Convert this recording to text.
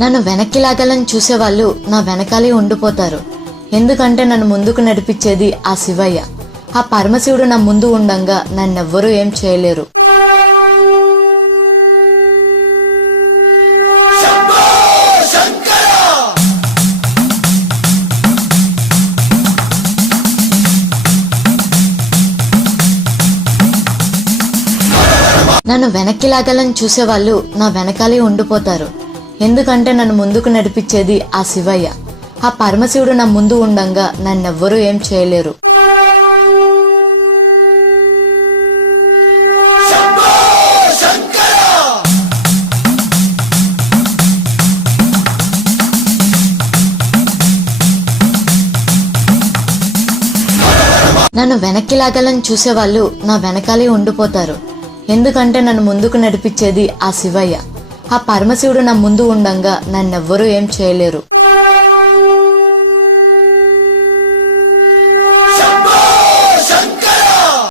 నన్ను వెనక్కి లాగాలని చూసేవాళ్ళు నా వెనకాలే ఉండిపోతారు. ఎందుకంటే నన్ను ముందుకు నడిపించేది ఆ శివయ్య. ఆ పరమశివుడు నా ముందు ఉండంగా నన్నెవ్వరూ ఏం చేయలేరు. నన్ను వెనక్కి లాగాలని చూసేవాళ్ళు నా వెనకాలే ఉండిపోతారు. ఎందుకంటే నన్ను ముందుకు నడిపించేది ఆ శివయ్య. ఆ పరమశివుడు నా ముందు ఉండంగా నన్నెవ్వరూ ఏం చేయలేరు. నన్ను వెనక్కి లాగాలని చూసేవాళ్ళు నా వెనకాలే ఉండిపోతారు. ఎందుకంటే నన్ను ముందుకు నడిపించేది ఆ శివయ్య. ఆ పరమశివుడు నా ముందు ఉండంగా నన్నెవ్వరూ ఏం చేయలేరు.